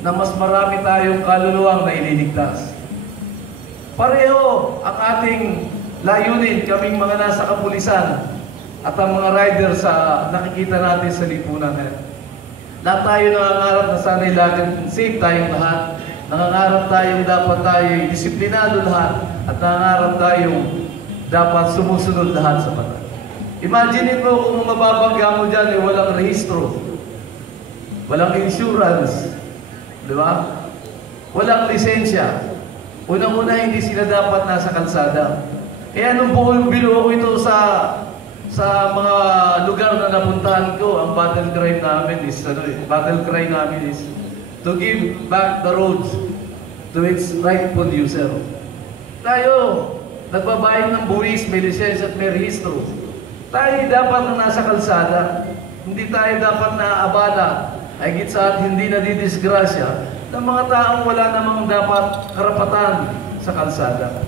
na mas marami tayong kaluluwang na ililigtas. Pareho ang ating layunin, kaming mga nasa kapulisan at ang mga rider sa nakikita natin sa lipunan ngayon. Lahat tayo nangangarap na sana'y laging safe tayong lahat. Nangangarap tayong dapat tayo'y disiplinado lahat at nangangarap tayong dapat sumusunod lahat sa batas. Imagine mo kung mababangga mo dyan, walang rehistro, walang insurance, di ba? Walang lisensya. Unang-una, hindi sila dapat nasa kalsada. Kaya nung binuo ko ito sa mga lugar na napuntahan ko, ang battle cry namin is to give back the roads to its rightful user. Tayo, nagbabayad ng buwis, may lisensya at may rehistro. Tayo dapat na nasa kalsada. Hindi tayo dapat naaabala, higit sa at hindi nadidisgrasya ng mga taong wala namang dapat karapatan sa kalsada.